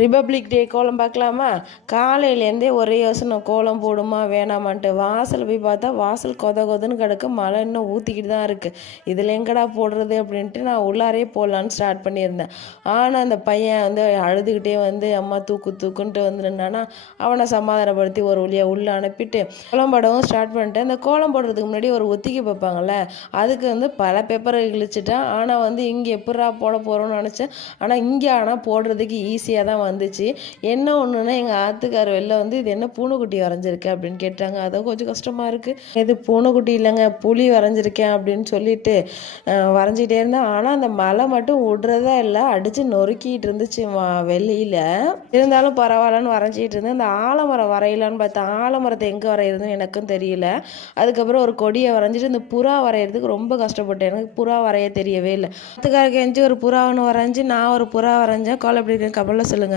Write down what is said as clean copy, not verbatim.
Republic டே கோலம் பார்க்கலாமா? காலையிலேருந்தே ஒரே யோசனை, கோலம் போடுமா வேணாமான்ட்டு. வாசல் போய் பார்த்தா வாசல் கொத கொதன்னு கிடக்கு, மழை இன்னும் ஊற்றிக்கிட்டு தான் இருக்குது. இதில் எங்கடா போடுறது அப்படின்ட்டு நான் உள்ளாரே போடலான்னு ஸ்டார்ட் பண்ணியிருந்தேன். ஆனால் அந்த பையன் வந்து அழுதுகிட்டே வந்து அம்மா தூக்கு தூக்குன்ட்டு வந்து நின்னானா, அவனை சமாதானப்படுத்தி ஒரு வழியாக உள்ளே அனுப்பிட்டு கோலம் போடவும் ஸ்டார்ட் பண்ணிட்டேன். இந்த கோலம் போடுறதுக்கு முன்னாடி ஒரு ஒத்திகை பார்ப்பாங்கள்ல, அதுக்கு வந்து பல பேப்பரை கிழிச்சிட்டேன். ஆனால் வந்து இங்கே எப்படா போட போகிறோன்னு நினச்சேன். ஆனால் இங்கே ஆனால் போடுறதுக்கு ஈஸியாக தான் வந்துச்சு. என்ன ஒன்றுனா எங்கள் ஆத்துக்கார் வெளில வந்து இது என்ன பூனைக்குட்டி வரைஞ்சிருக்க அப்படின்னு கேட்டாங்க. அதான் கொஞ்சம் கஷ்டமாக இருக்குது. இது பூனைக்குட்டி இல்லைங்க, புலி வரைஞ்சிருக்கேன் அப்படின்னு சொல்லிட்டு வரைஞ்சிட்டே இருந்தேன். ஆனால் அந்த மழை மட்டும் விடுறதா இல்லை, அடித்து நொறுக்கிட்டு இருந்துச்சு வெளியில். இருந்தாலும் பரவாயில்லன்னு வரைஞ்சிட்டு இருந்தேன். இந்த ஆலமரம் வரையலான்னு பார்த்தேன். ஆலமரத்தை எங்கே வரைகிறதுன்னு எனக்கும் தெரியல. அதுக்கப்புறம் ஒரு கொடியை வரைஞ்சிட்டு இந்த புறா வரைகிறதுக்கு ரொம்ப கஷ்டப்பட்டேன். எனக்கு புறா வரைய தெரியவே இல்லை. ஆத்துக்காருக்கு எஞ்சி ஒரு புறா ஒன்று வரைஞ்சி நான் ஒரு புறா வரைஞ்சேன். கோலம் எப்படி இருக்குன்னு கமெண்ட்ல சொல்லுங்கள்.